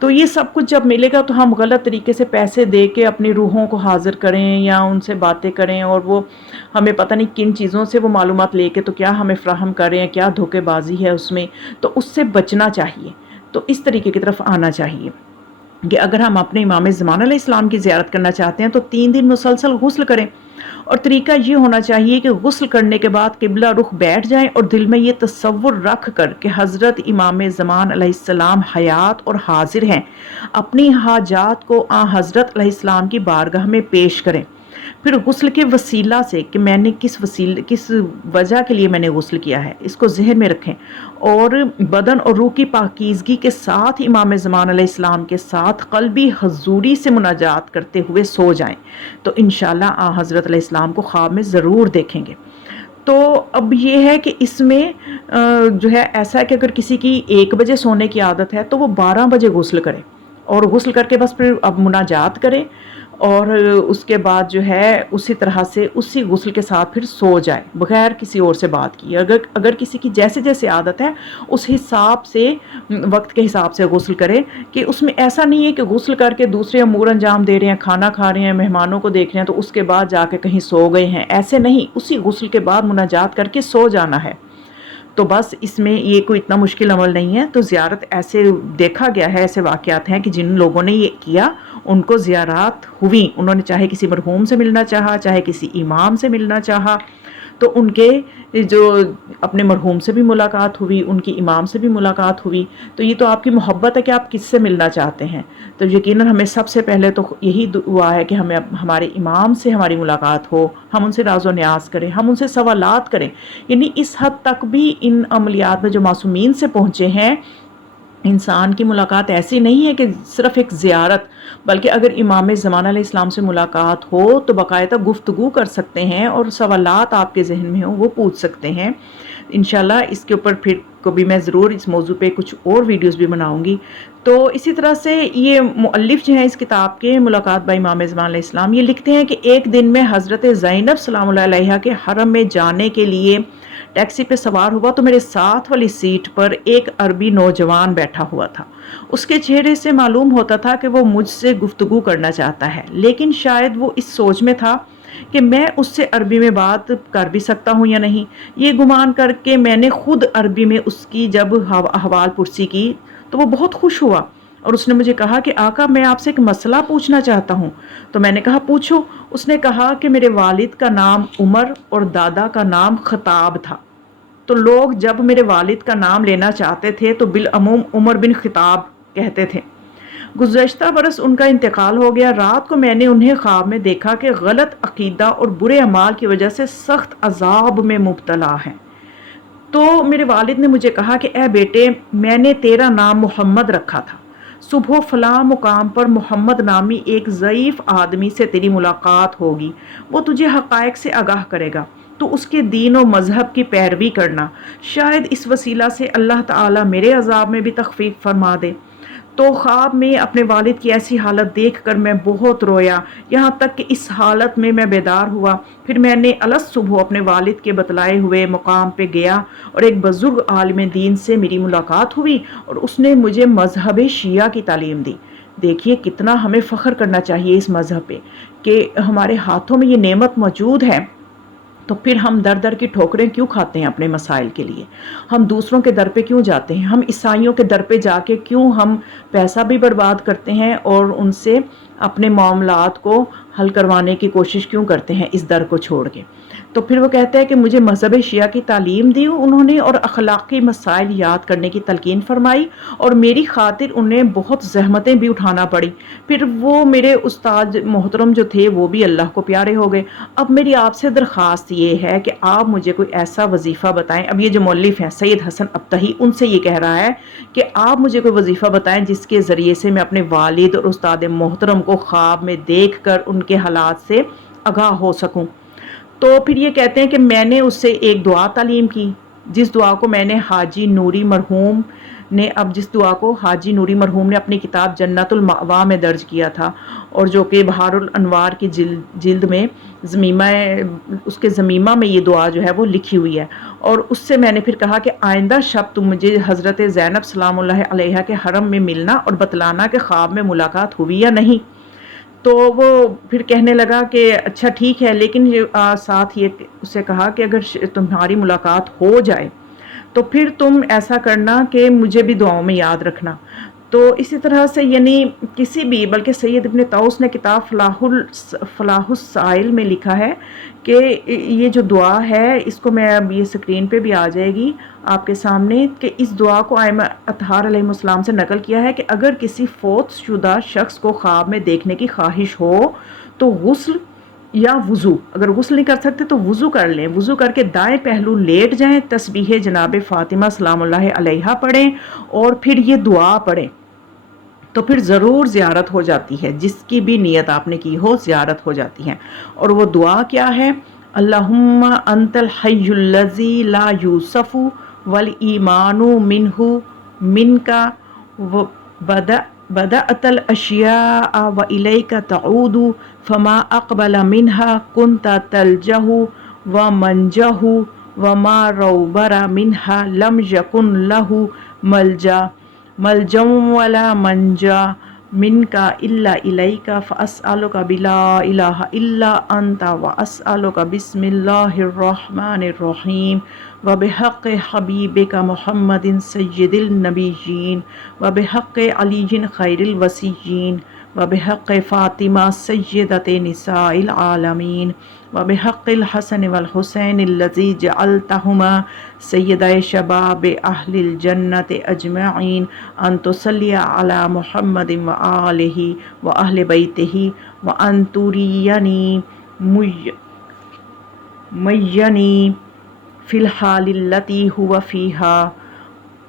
تو یہ سب کچھ جب ملے گا تو ہم غلط طریقے سے پیسے دے کے اپنی روحوں کو حاضر کریں یا ان سے باتیں کریں، اور وہ ہمیں پتہ نہیں کن چیزوں سے وہ معلومات لے کے تو کیا ہمیں فراہم کریں، کیا دھوکے بازی ہے اس میں، تو اس سے بچنا چاہیے۔ تو اس طریقے کی طرف آنا چاہیے کہ اگر ہم اپنے امام زمان علیہ السلام کی زیارت کرنا چاہتے ہیں تو 3 دن مسلسل غسل کریں، اور طریقہ یہ ہونا چاہیے کہ غسل کرنے کے بعد قبلہ رخ بیٹھ جائیں اور دل میں یہ تصور رکھ کر کہ حضرت امام زمان علیہ السلام حیات اور حاضر ہیں، اپنی حاجات کو حضرت علیہ السلام کی بارگاہ میں پیش کریں۔ پھر غسل کے وسیلہ سے کہ میں نے کس وجہ کے لیے میں نے غسل کیا ہے، اس کو ذہن میں رکھیں، اور بدن اور روح کی پاکیزگی کے ساتھ امام زمان علیہ السلام کے ساتھ قلبی حضوری سے مناجات کرتے ہوئے سو جائیں، تو انشاءاللہ حضرت علیہ السلام کو خواب میں ضرور دیکھیں گے۔ تو اب یہ ہے کہ اس میں جو ہے ایسا ہے کہ اگر کسی کی 1 بجے سونے کی عادت ہے تو وہ 12 بجے غسل کرے، اور غسل کر کے بس پھر اب مناجات کرے، اور اس کے بعد جو ہے اسی طرح سے اسی غسل کے ساتھ پھر سو جائے بغیر کسی اور سے بات کی۔ اگر کسی کی جیسے جیسے عادت ہے اس حساب سے وقت کے حساب سے غسل کرے، کہ اس میں ایسا نہیں ہے کہ غسل کر کے دوسرے امور انجام دے رہے ہیں، کھانا کھا رہے ہیں، مہمانوں کو دیکھ رہے ہیں تو اس کے بعد جا کے کہیں سو گئے ہیں، ایسے نہیں، اسی غسل کے بعد مناجات کر کے سو جانا ہے۔ تو بس اس میں یہ کوئی اتنا مشکل عمل نہیں ہے۔ تو زیارت ایسے دیکھا گیا ہے، ایسے واقعات ہیں کہ جن لوگوں نے یہ کیا ان کو زیارات ہوئی، انہوں نے چاہے کسی مرحوم سے ملنا چاہا، چاہے کسی امام سے ملنا چاہا، تو ان کے جو اپنے مرحوم سے بھی ملاقات ہوئی، ان کی امام سے بھی ملاقات ہوئی۔ تو یہ تو آپ کی محبت ہے کہ آپ کس سے ملنا چاہتے ہیں۔ تو یقیناً ہمیں سب سے پہلے تو یہی دعا ہے کہ ہمیں ہمارے امام سے ہماری ملاقات ہو، ہم ان سے راز و نیاز کریں، ہم ان سے سوالات کریں۔ یعنی اس حد تک بھی ان عملیات میں جو معصومین سے پہنچے ہیں، انسان کی ملاقات ایسی نہیں ہے کہ صرف ایک زیارت، بلکہ اگر امام زمانہ علیہ السلام سے ملاقات ہو تو باقاعدہ گفتگو کر سکتے ہیں، اور سوالات آپ کے ذہن میں ہوں وہ پوچھ سکتے ہیں۔ انشاءاللہ اس کے اوپر پھر کبھی میں ضرور اس موضوع پہ کچھ اور ویڈیوز بھی بناؤں گی۔ تو اسی طرح سے یہ مؤلف جو ہیں اس کتاب کے ملاقات با امام زمان علیہ السلام، یہ لکھتے ہیں کہ ایک دن میں حضرت زینب سلام اللہ علیہا کے حرم میں جانے کے لیے ٹیکسی پہ سوار ہوا تو میرے ساتھ والی سیٹ پر ایک عربی نوجوان بیٹھا ہوا تھا۔ اس کے چہرے سے معلوم ہوتا تھا کہ وہ مجھ سے گفتگو کرنا چاہتا ہے، لیکن شاید وہ اس سوچ میں تھا کہ میں اس سے عربی میں بات کر بھی سکتا ہوں یا نہیں۔ یہ گمان کر کے میں نے خود عربی میں اس کی جب احوال پرسی کی تو وہ بہت خوش ہوا، اور اس نے مجھے کہا کہ آقا میں آپ سے ایک مسئلہ پوچھنا چاہتا ہوں۔ تو میں نے کہا پوچھو۔ اس نے کہا کہ میرے والد کا نام عمر اور دادا کا نام خطاب تھا، تو لوگ جب میرے والد کا نام لینا چاہتے تھے تو بالعموم عمر بن خطاب کہتے تھے۔ گزشتہ برس ان کا انتقال ہو گیا۔ رات کو میں نے انہیں خواب میں دیکھا کہ غلط عقیدہ اور برے اعمال کی وجہ سے سخت عذاب میں مبتلا ہیں۔ تو میرے والد نے مجھے کہا کہ اے بیٹے، میں نے تیرا نام محمد رکھا تھا، صبح فلاں مقام پر محمد نامی ایک ضعیف آدمی سے تیری ملاقات ہوگی، وہ تجھے حقائق سے آگاہ کرے گا، تو اس کے دین و مذہب کی پیروی کرنا، شاید اس وسیلہ سے اللہ تعالیٰ میرے عذاب میں بھی تخفیف فرما دے۔ تو خواب میں اپنے والد کی ایسی حالت دیکھ کر میں بہت رویا، یہاں تک کہ اس حالت میں بیدار ہوا۔ پھر میں نے الگ صبح اپنے والد کے بتلائے ہوئے مقام پہ گیا اور ایک بزرگ عالم دین سے میری ملاقات ہوئی، اور اس نے مجھے مذہب شیعہ کی تعلیم دی۔ دیکھیے کتنا ہمیں فخر کرنا چاہیے اس مذہب پہ کہ ہمارے ہاتھوں میں یہ نعمت موجود ہے، تو پھر ہم در در کی ٹھوکریں کیوں کھاتے ہیں اپنے مسائل کے لیے؟ ہم دوسروں کے در پہ کیوں جاتے ہیں؟ ہم عیسائیوں کے در پہ جا کے کیوں ہم پیسہ بھی برباد کرتے ہیں اور ان سے اپنے معاملات کو حل کروانے کی کوشش کیوں کرتے ہیں اس در کو چھوڑ کے؟ تو پھر وہ کہتے ہیں کہ مجھے مذہب شیعہ کی تعلیم دی انہوں نے، اور اخلاقی مسائل یاد کرنے کی تلقین فرمائی، اور میری خاطر انہیں بہت زحمتیں بھی اٹھانا پڑی۔ پھر وہ میرے استاد محترم جو تھے وہ بھی اللہ کو پیارے ہو گئے۔ اب میری آپ سے درخواست یہ ہے کہ آپ مجھے کوئی ایسا وظیفہ بتائیں۔ اب یہ جو مؤلف ہیں سید حسن ابتہی، ان سے یہ کہہ رہا ہے کہ آپ مجھے کوئی وظیفہ بتائیں جس کے ذریعے سے میں اپنے والد اور استاد محترم کو خواب میں دیکھ کر ان کے حالات سے آگاہ ہو سکوں۔ تو پھر یہ کہتے ہیں کہ میں نے اس سے ایک دعا تعلیم کی، جس دعا کو میں نے حاجی نوری مرحوم نے اپنی کتاب جنت المأوا میں درج کیا تھا، اور جو کہ بہار الانوار کی جلد میں اس کے ضمیمہ میں یہ دعا جو ہے وہ لکھی ہوئی ہے۔ اور اس سے میں نے پھر کہا کہ آئندہ شب تم مجھے حضرت زینب سلام اللہ علیہا کے حرم میں ملنا اور بتلانا کہ خواب میں ملاقات ہوئی یا نہیں۔ تو وہ پھر کہنے لگا کہ اچھا ٹھیک ہے، لیکن ساتھ یہ اسے کہا کہ اگر تمہاری ملاقات ہو جائے تو پھر تم ایسا کرنا کہ مجھے بھی دعاؤں میں یاد رکھنا۔ تو اسی طرح سے یعنی کسی بھی، بلکہ سید ابن طوس نے کتاب فلاح السائل میں لکھا ہے کہ یہ جو دعا ہے، اس کو میں اب یہ سکرین پہ بھی آ جائے گی آپ کے سامنے، کہ اس دعا کو ائمہ اطہار علیہ السلام سے نقل کیا ہے کہ اگر کسی فوت شدہ شخص کو خواب میں دیکھنے کی خواہش ہو تو غسل یا وضو، اگر غسل نہیں کر سکتے تو وضو کر لیں، وضو کر کے دائیں پہلو لیٹ جائیں، تسبیح جناب فاطمہ سلام اللہ علیہا پڑھیں اور پھر یہ دعا پڑھیں، تو پھر ضرور زیارت ہو جاتی ہے، جس کی بھی نیت آپ نے کی ہو زیارت ہو جاتی ہے۔ اور وہ دعا کیا ہے؟ اللہم انت الحی الذی لا یوصف والایمان منہ منک بدأت الاشیاء والیک تعود فما اقبل منها كنت تلجہ ومنجہ وما روبر منها لم یکن له ملجا ولا منجا منك الا الیک فاسألک بلا الہ الا انت واسألک بسم اللہ الرحمن الرحیم وبحق حبیبک محمد سید النبیین وبحق علی خیر الوصیین وبحق فاطمہ سیدۃ نساء العالمین وبحق الحسن والحسین الذی جعلتہما سیدہ شباب اہل الجنت اجمعین ان تصلی علی محمد وآلہ واہل بیتہ وان ترینی مینی فی الحال التی ہوا فیہا۔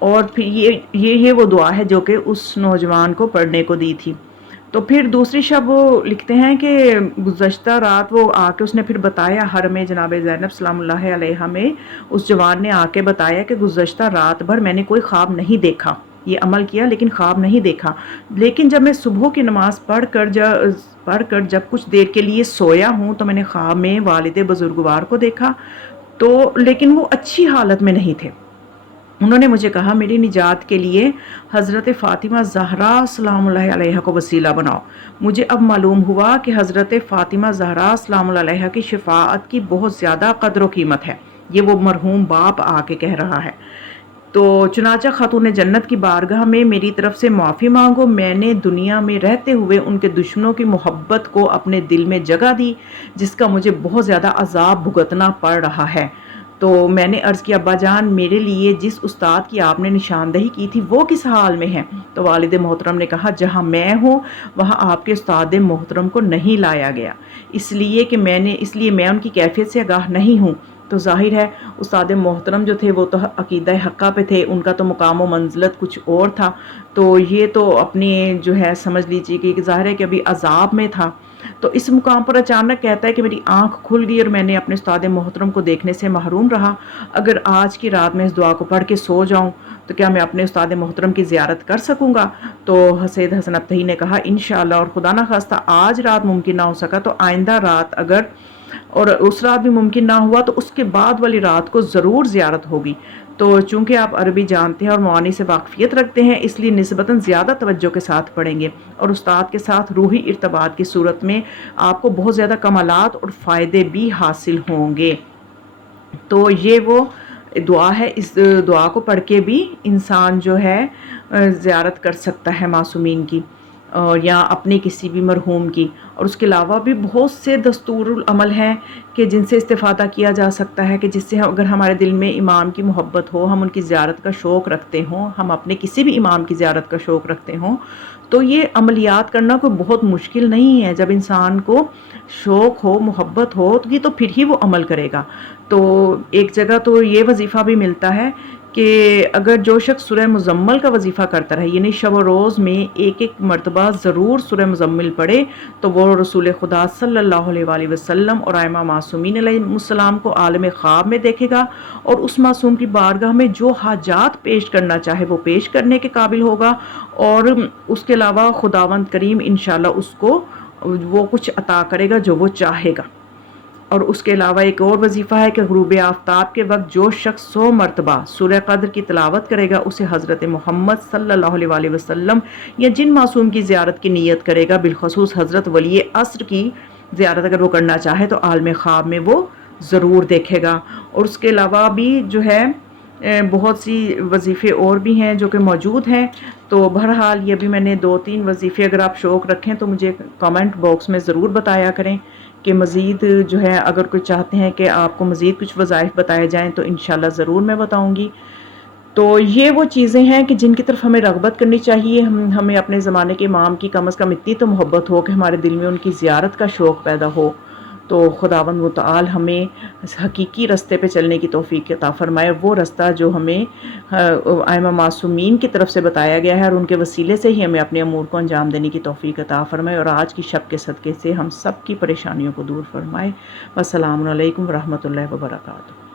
اور پھر یہ وہ دعا ہے جو کہ اس نوجوان کو پڑھنے کو دی تھی۔ تو پھر دوسری شب وہ لکھتے ہیں کہ گزشتہ رات وہ آ کے اس نے پھر بتایا حرم جناب زینب سلام اللہ علیہا میں، اس جوان نے آ کے بتایا کہ گزشتہ رات بھر میں نے کوئی خواب نہیں دیکھا، یہ عمل کیا لیکن خواب نہیں دیکھا، لیکن جب میں صبح کی نماز پڑھ کر جب کچھ دیر کے لیے سویا ہوں تو میں نے خواب میں والد بزرگوار کو دیکھا، تو لیکن وہ اچھی حالت میں نہیں تھے۔ انہوں نے مجھے کہا میری نجات کے لیے حضرت فاطمہ زہرا سلام اللہ علیہا کو وسیلہ بناؤ۔ مجھے اب معلوم ہوا کہ حضرت فاطمہ زہرا سلام اللہ علیہا کی شفاعت کی بہت زیادہ قدر و قیمت ہے، یہ وہ مرحوم باپ آ کے کہہ رہا ہے۔ تو چنانچہ خاتون جنت کی بارگاہ میں میری طرف سے معافی مانگو، میں نے دنیا میں رہتے ہوئے ان کے دشمنوں کی محبت کو اپنے دل میں جگہ دی، جس کا مجھے بہت زیادہ عذاب بھگتنا پڑ رہا ہے۔ تو میں نے عرض کیا ابا جان میرے لیے جس استاد کی آپ نے نشاندہی کی تھی وہ کس حال میں ہے؟ تو والد محترم نے کہا جہاں میں ہوں وہاں آپ کے استاد محترم کو نہیں لایا گیا، اس لیے میں ان کی کیفیت سے آگاہ نہیں ہوں۔ تو ظاہر ہے استاد محترم جو تھے وہ تو عقیدہ حقہ پہ تھے، ان کا تو مقام و منزلت کچھ اور تھا، تو یہ تو اپنے جو ہے سمجھ لیجیے کہ ظاہر ہے کہ ابھی عذاب میں تھا۔ تو اس مقام پر اچانک کہتا ہے کہ میری آنکھ کھل گئی اور میں نے اپنے استاد محترم کو دیکھنے سے محروم رہا، اگر آج کی رات میں اس دعا کو پڑھ کے سو جاؤں تو کیا میں اپنے استاد محترم کی زیارت کر سکوں گا؟ تو سید حسن ابتہی نے کہا انشاءاللہ، اور خدا نہ خواستہ آج رات ممکن نہ ہو سکا تو آئندہ رات اگر، اور اس رات بھی ممکن نہ ہوا تو اس کے بعد والی رات کو ضرور زیارت ہوگی۔ تو چونکہ آپ عربی جانتے ہیں اور معانی سے واقفیت رکھتے ہیں اس لیے نسبتاً زیادہ توجہ کے ساتھ پڑھیں گے، اور استاد کے ساتھ روحی ارتباط کی صورت میں آپ کو بہت زیادہ کمالات اور فائدے بھی حاصل ہوں گے۔ تو یہ وہ دعا ہے، اس دعا کو پڑھ کے بھی انسان جو ہے زیارت کر سکتا ہے معصومین کی یا اپنے کسی بھی مرحوم کی، اور اس کے علاوہ بھی بہت سے دستور العمل ہیں کہ جن سے استفادہ کیا جا سکتا ہے، کہ جس سے اگر ہمارے دل میں امام کی محبت ہو، ہم ان کی زیارت کا شوق رکھتے ہوں، ہم اپنے کسی بھی امام کی زیارت کا شوق رکھتے ہوں، تو یہ عملیات کرنا کوئی بہت مشکل نہیں ہے۔ جب انسان کو شوق ہو، محبت ہو تو یہ تو پھر ہی وہ عمل کرے گا۔ تو ایک جگہ تو یہ وظیفہ بھی ملتا ہے کہ اگر جو شخص سورہ مزمل کا وظیفہ کرتا رہے، یعنی شب و روز میں ایک ایک مرتبہ ضرور سورہ مزمل پڑھے، تو وہ رسول خدا صلی اللہ علیہ وآلہ وسلم اور ائمہ معصومین علیہ السلام کو عالم خواب میں دیکھے گا، اور اس معصوم کی بارگاہ میں جو حاجات پیش کرنا چاہے وہ پیش کرنے کے قابل ہوگا، اور اس کے علاوہ خداوند کریم انشاءاللہ اس کو وہ کچھ عطا کرے گا جو وہ چاہے گا۔ اور اس کے علاوہ ایک اور وظیفہ ہے کہ غروب آفتاب کے وقت جو شخص 100 مرتبہ سورہ قدر کی تلاوت کرے گا، اسے حضرت محمد صلی اللہ علیہ وآلہ وسلم یا جن معصوم کی زیارت کی نیت کرے گا، بالخصوص حضرت ولی عصر کی زیارت اگر وہ کرنا چاہے تو عالم خواب میں وہ ضرور دیکھے گا۔ اور اس کے علاوہ بھی جو ہے بہت سی وظیفے اور بھی ہیں جو کہ موجود ہیں، تو بہرحال یہ بھی میں نے 2-3 وظیفے، اگر آپ شوق رکھیں تو مجھے کامنٹ باکس میں ضرور بتایا کریں کہ مزید جو ہے اگر کوئی چاہتے ہیں کہ آپ کو مزید کچھ وظائف بتائے جائیں تو انشاءاللہ ضرور میں بتاؤں گی۔ تو یہ وہ چیزیں ہیں کہ جن کی طرف ہمیں رغبت کرنی چاہیے، ہمیں اپنے زمانے کے امام کی کم از کم اتنی تو محبت ہو کہ ہمارے دل میں ان کی زیارت کا شوق پیدا ہو، تو خداوند متعال ہمیں حقیقی رستے پہ چلنے کی توفیق عطا فرمائے، وہ رستہ جو ہمیں ائمہ معصومین کی طرف سے بتایا گیا ہے، اور ان کے وسیلے سے ہی ہمیں اپنے امور کو انجام دینے کی توفیق عطا فرمائے، اور آج کی شب کے صدقے سے ہم سب کی پریشانیوں کو دور فرمائے۔ والسلام علیکم ورحمۃ اللہ وبرکاتہ۔